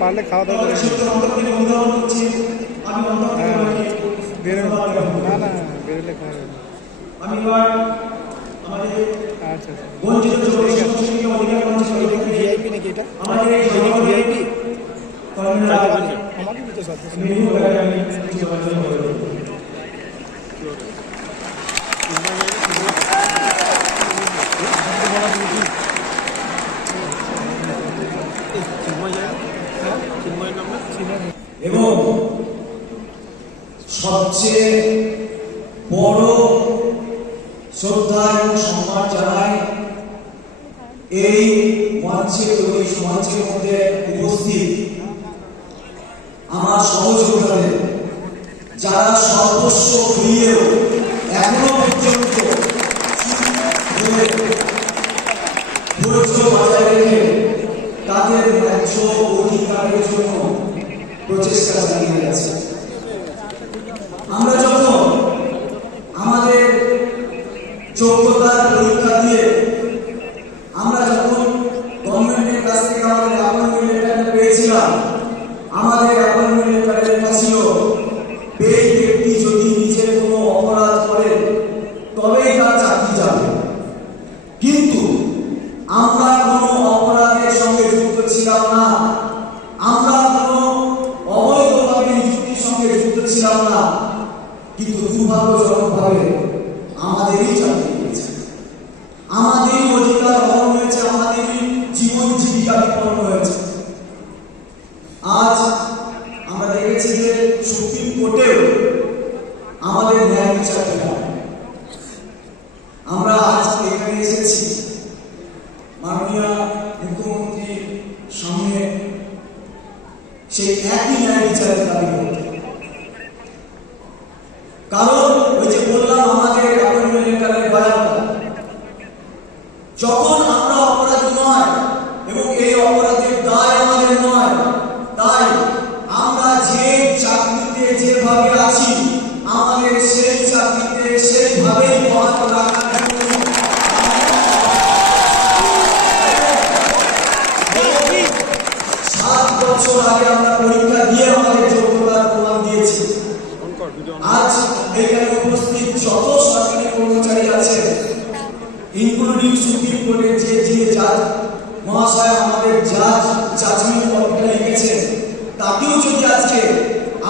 পারলে খাওয়া দাওয়া করে না না বেরোলে খাওয়া যাবে। আচ্ছা ভিআইপি নাকি এটা? ভিআইপি আমাকে দিতে সাথে এবং সবচেয়ে বড় শ্রদ্ধা এবং সম্মান জানাই এই মঞ্চের মধ্যে উপস্থিত আমার সহযোগীদের, যারা সর্বস্ব ঘুরিয়েও এখনো পর্যন্ত ধৈর্য বজায় রেখে তাদের ন্যায্য অধিকারের জন্য প্রচেষ্টা চালিয়ে যাচ্ছে। আমরা যখন আমাদের যোগ্যতার পরীক্ষা দিয়ে আমরা যখন গভর্নমেন্টের কাছ থেকে আমাদের অ্যাপয়েন্টমেন্ট লেটার পেয়েছিলাম, আমাদের অ্যাপয়েন্টমেন্ট লেটারে লেখা ছিল এই ব্যক্তি যদি নিজের কোনো অপরাধ করে তবেই তার চাকরি যাবে। কিন্তু আমরা কোনো অপরাধের সঙ্গে যুক্ত ছিলাম না, আমরা কোনো অবৈধভাবে নিযুক্তির সঙ্গে যুক্ত ছিলাম না, কিন্তু দুর্ভাগ্যজনকভাবে আমাদেরই চাকরি পেয়েছে, আমাদেরই অধিকার হরণ হয়েছে, আমাদেরই জীবন জীবিকা বিপন্ন হয়েছে। আজ আমরা দেখেছি যে সুপ্রিম কোর্টেও আমাদের ন্যায় বিচার হয়। আমরা আজ এখানে এসেছি মাননীয় মুখ্যমন্ত্রীর সামনে সেই একই ন্যায় বিচারের দাবি করতে। কারণ ওই যে বললাম আমাদের অ্যাপয়েন্টমেন্ট লেটারের ভয়াবহতা, যখন আমরা অপরাধী নয় এবং এই অপরাধের দায় আমাদের নয়, তাই আমরা যে চাকরিতে যেভাবে আছি আমাদের সেই চাকরিতে সেইভাবেই বহাল রাখার জন্য 7 বছর আগে আমরা পরীক্ষা দিয়ে আমাদের যোগ্যতার প্রমাণ দিয়েছি। আজ এখানে উপস্থিত যত সরকারি কর্মচারী আছে, ইনক্লুডিং সুপ্রিম কোর্টের যে জাজ মহাশয় আমাদের জাজমেন্ট কপিটা লিখেছেন, তাকেও যদি আজকে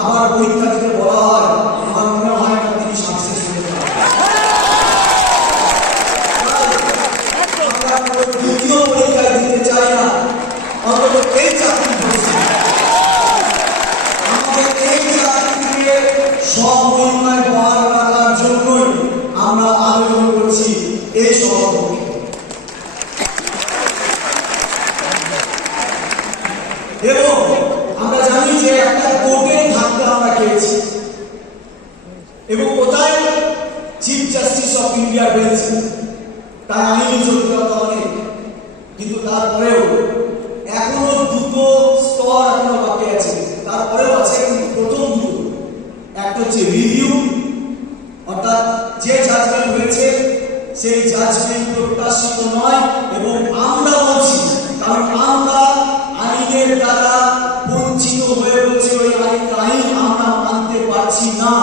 আবার পরীক্ষা দিতে বলা হয়, আমার মনে হয় না তিনি সাকসেস হতে পারবেন। আমরা দ্বিতীয় পরীক্ষা দিতে চাই না, অন্তত এই চাকরি আমাদের এই চাকরিকে সমন্বয় বহাল রাখার জন্যই আমরা আবেদন করছি এই সভাপতি। এবং আমরা জানি যে একটা কোর্টের ধাক্কা আমরা খেয়েছি এবং কোথায় chief justice of India bench, তার আইনি যোগ্যতা অনেক, কিন্তু তারপরেও এখনো দুটো স্তর এখনো বাকি আছে। তারপরেও আছে প্রথম দুটো, একটা হচ্ছে রিভিউ, অর্থাৎ যে জাজমেন্ট হয়েছে সেই জাজমেন্ট প্রত্যাশিত নয় এবং আমরা বলছি, কারণ আমরা আইনের দ্বারা বঞ্চিত হয়ে রয়েছে, ওই আইন আমরা মানতে পারছি না,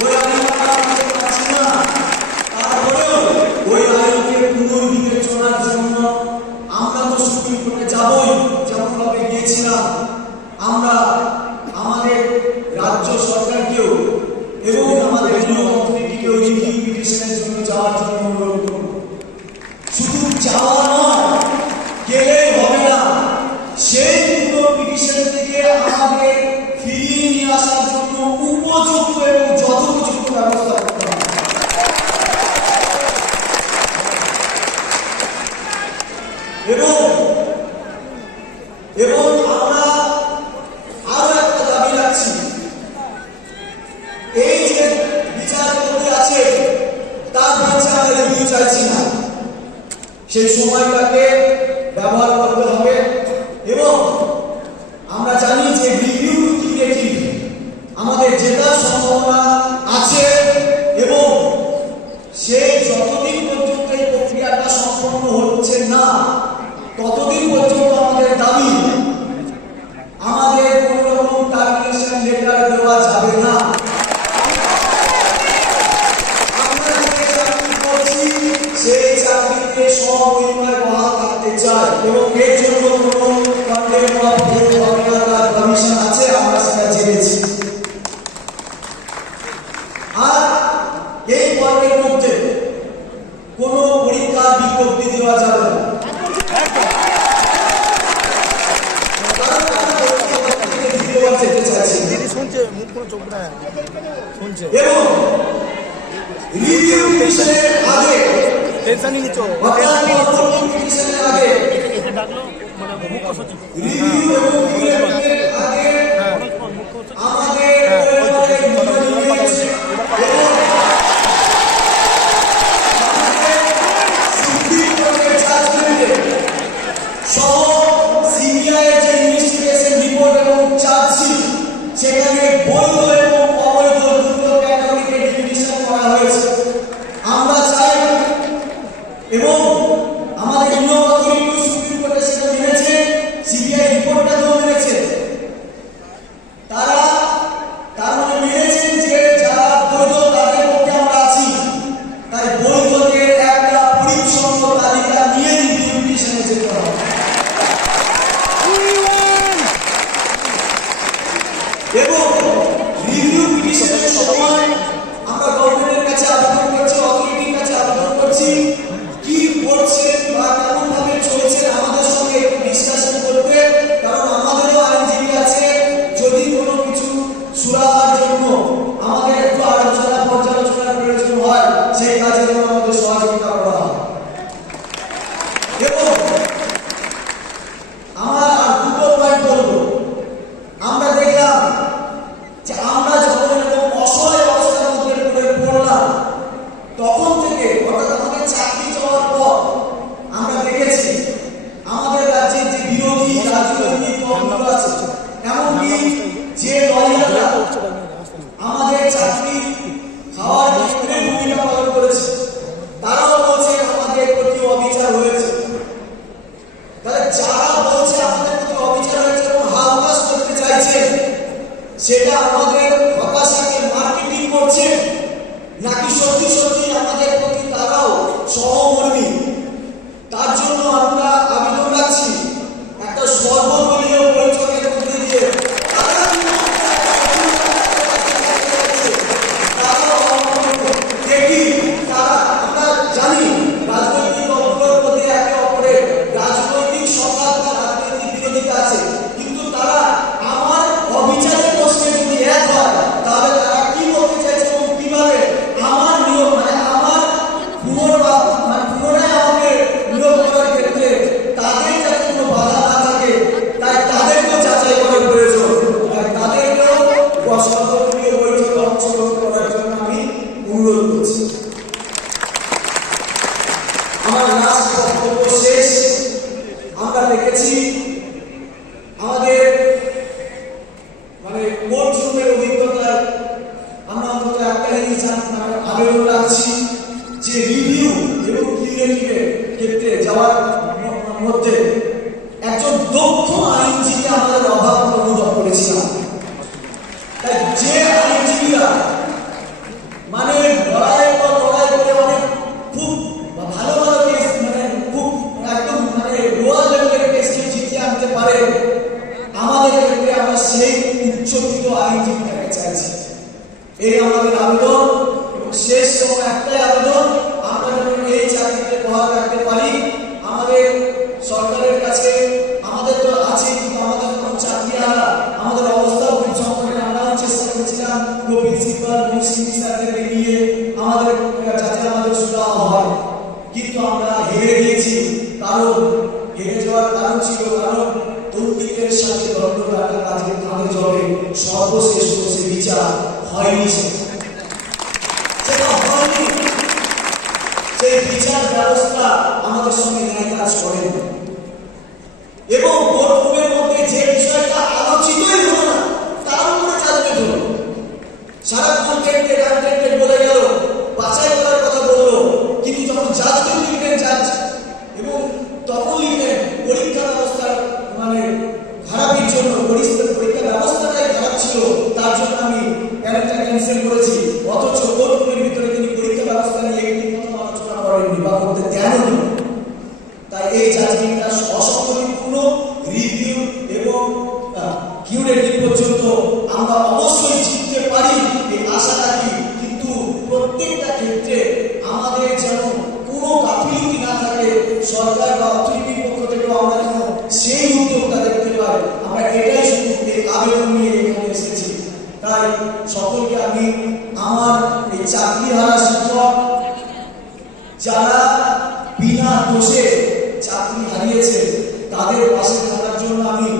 ওই আইন আমরা মানতে পারছি না। তারপরেও ওই আইনকে পুনর্বিবেচনার জন্য আমরা তো সুপ্রিম কোর্টে যাবই, যেমন ভাবে গিয়েছিলাম। আমরা আমাদের রাজ্য সরকারকেও এবং আমাদের গৃহমন্ত্রীকেও রিভিউ পিটিশনের জন্য যাওয়ার জন্য অনুরোধ করব। শুধু যাওয়া নয়, গেলেই হবে না, সেই দুটো পিটিশন থেকে আমাদের ফিরিয়ে নিয়ে আসার জন্য উপযুক্ত এবং যথোপযুক্ত ব্যবস্থা করতে হবে। এবং আমরা আরো একটা দাবি রাখছি, এই যে বিচারপতি আছে তার কাছে আমরা রিভিউ চাইছি না, সেই সময়টাকে ব্যবহার করতে হবে। এবং আমরা জানি যে রিভিউ ক্রিয়েটিভ আমাদের জেতার সম্ভাবনা আছে এবং সে যতদিন পর্যন্ত এই প্রক্রিয়াটা সম্পন্ন হচ্ছে না ততদিন পর্যন্ত আমাদের দাবি চায় এবং এর জন্য কোনো কন্টেন্ট বা কমিশন আছে, আমরা সেটা জেনেছি। আর এই পর্বের মধ্যে কোনো পরীক্ষার বিজ্ঞপ্তি দেওয়া যাবে না। যেতে চাইছি শুনছে মুখ কোনো চোখ না শুনছে এবং রিভিউ পিটিশনের আগে টেনশনই নিচ্ছ পিটিশনের আগে রিভিউ এবং পিটিশনের আগে আমাদের সুপ্রিম কোর্টের জাজমেন্টে সহ সিবিআই যে ইনভেস্টিগেশন রিপোর্ট এবং চার্জশিট সেখানে বৈধ এবং অবৈধ দুটো ক্যাটাগরিকে ডিভিশন করা হয়েছে। আমরা চাই এবং আমাদের নিয়ম সুপ্রিম কোর্টে সেটা মেনেছে, সিবিআই রিপোর্টটাকেও মেনেছে। তারা তার মানে মেনেছেন যে যারা বৈধ তাদের পক্ষে আমরা আছি, তাই বৈধদের একটা পরিচ্ছন্ন তালিকা নিয়ে রিভিউ পিটিশনে যেতে হবে। এবং রিভিউ পিটিশনের সময় আমরা গভর্নমেন্টের কাছে আবেদন করছি, অথরিটির কাছে আবেদন করছি, কি করছে বা কেমন ভাবে চলছে আমাদের সঙ্গে একটু ডিসকাশন করতে, কারণ আমাদেরও আইনজীবী আছে। যদি কোনো কিছু সুরাহার জন্য আমাদের একটু আলোচনা পর্যালোচনার প্রয়োজন হয়, সেই কাজে যেন আমাদের সহযোগিতা করা হয়। এবং আমার আর দুটো পয়েন্ট বলবো। আমরা দেখলাম যে আমরা যখন এরকম অসহায় অবস্থার মধ্যে পড়লাম, তখন থেকে অর্থাৎ আমাদের চাকরি যাওয়ার পর আমরা দেখেছি আমাদের রাজ্যের যে বিরোধী রাজনৈতিক দলগুলো আছে, এমনকি যে লয়াররা আমাদের চাকরি খাওয়ার ক্ষেত্রে ভূমিকা পালন করেছে, তারাও বলছে আমাদের প্রতি অবিচার হয়েছে। তাহলে যারা বলছে আমাদের প্রতি অবিচার হয়েছে এবং হালকাস করতে চাইছে, সেটা আমাদের হতাশাকে মার্কেটিং করছে, নাকি সত্যি সত্যি আমাদের প্রতি তারাও সহমর্মী? তার জন্য আমরা আবেদন রাখছি একটা সর্বদলীয় বৈঠকের মধ্যে দিয়ে দেখি তারা, আমরা জানি রাজনৈতিক দলগুলোর মধ্যে একে অপরের রাজনৈতিক সংঘাত বা রাজনৈতিক বিরোধিতা আছে, কিন্তু তারা আমার অবিচারের প্রশ্নে যদি এক হয়, তাহলে তারা কি করতে চাইছে এবং কিভাবে আমার নিয়োগ মানে আমার পুনরায় আমাকে নিয়োগ করার ক্ষেত্রে তাদের যাতে কোনো বাধা না থাকে, তাই তাদেরকেও যাচাই করার প্রয়োজন। তাই তাদেরকেও সর্বদলীয় বৈঠকে অংশগ্রহণ করার জন্য আমি অনুরোধ করছি। আমার লাস্ট বক্তব্য শেষ। আমরা দেখেছি আমাদের মানে কোর্ট রুমের অভিজ্ঞতায় আমরা অন্তত একটা জিনিস আবেদন রাখছি যে রিভিউ এবং কিউরেটিভের ক্ষেত্রে যাওয়ার মধ্যে একজন দক্ষ আইনজীবী আমাদের অভাব অনুভব করেছিলাম। তাই যে আইনজীবীরা মানে লড়াই করে অনেক খুব ভালো ভালো কেস মানে খুব একদম মানে লোয়ার লেভেলের কেসকে জিতিয়ে আনতে পারে, আমাদের ক্ষেত্রে আমরা সেই উচ্চবিত্ত আইনজীবীটাকে চাইছি। এই আমাদের আবেদন। এবং শেষ সময় একটাই আবেদন, আমরা যেন এই চাকরিতে বহাল রাখতে পারি। আমাদের সরকারের কাছে আমাদের তো আছে, কিন্তু আমাদের কোনো চাকরি হারা আমাদের অবস্থা খুব সংকটে। আমরাও চেষ্টা করেছিলাম কপিল সিব্বল মুসিমি স্যারকে নিয়ে আমাদের যাতে আমাদের সুরাহা হয়, কিন্তু আমরা হেরে গিয়েছি। কারণ হেরে যাওয়ার কারণ ছিল দুর্নীতির সাথে দ্বন্দ্ব রাখা কাজের কাঁধে জলে সর্বশেষ বসে বিচার হয়নি, সেটা হয়নি। সেই বিচার ব্যবস্থা আমাদের সঙ্গে ন্যায় কাজ করেন এবং কোর্টরুমের মধ্যে যে বিষয়টা আলোচিতই হলো না তার উপরে জাজমেন্ট হলো। সারাক্ষণ টেন্টেড বলে গেল, বাছাই করার কথা বললো, কিন্তু যখন জাজমেন্ট লিখবেন জাজ এবং তখন লিখবেন পরীক্ষা ব্যবস্থার মানে খারাপের জন্য, পরীক্ষা ব্যবস্থাটাই খারাপ ছিল, তার জন্য আমি প্যানেলটা ক্যান্সেল করেছি। অথচ কোর্টরুমের ভিতরে তিনি পরীক্ষা ব্যবস্থা নিয়ে একটি কথা আলোচনা করেননি বা করতে দেননি। তাই এই জাজমেন্টটা অসম্পূর্ণ রিভিউ এবং কিউরেটিভ পর্যন্ত আমরা অবশ্যই জিততে পারি এই আশা রাখি। কিন্তু প্রত্যেকটা ক্ষেত্রে আমাদের যেন কোনো গাফিলতি না থাকে, সরকার বা অথরিটির পক্ষ থেকেও আমরা যেন সেই উদ্যোগটা দেখতে পাই। আমরা এটাই শুধু এই আবেদন নিয়ে এখানে এসেছি। তাই সকলকে আমি আমার এই চাকরিহারা শিক্ষক যারা বিনা দোষে চাকরি হারিয়েছে তাদের পাশে থাকার জন্য আমি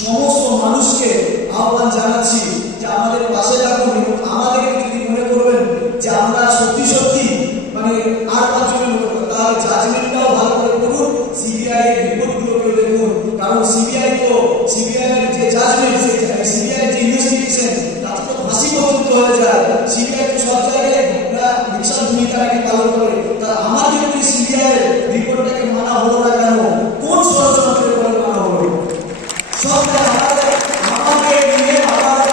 সমস্ত মানুষকে আহ্বান জানাচ্ছি যে আমাদের পাশে থাকুন। এবং আমাদেরকে যদি মনে করবেন যে আমরা সত্যি সত্যি মানে আর পাঁচজনের মনে করবেন, তাহলে জাজমেন্টটাও ভালো করে করুন, সিবিআই এর রিপোর্টগুলোকেও দেখুন। কারণ সিবিআই এর যে জাজমেন্ট, সিবিআই এর যে ইনভেস্টিগেশন, তাতে তো ফাঁসি পর্যন্ত হয়ে যায়। সিবিআই তো সব জায়গায় বিশাল ভূমিকা রাখে, পালন করে। তা আমাদের যদি সিবিআই এর রিপোর্টটাকে মানা হলো না কেন, কোন ষড়যন্ত্রের পরে মানা হলো? সবটা আমাদের নিয়ে আবার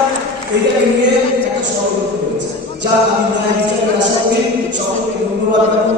এইটাকে নিয়ে একটা ষড়যন্ত্র হয়েছে। যা আমি ন্যায় বিচারের আশা করি। সকলকে ধন্যবাদ জ্ঞাপন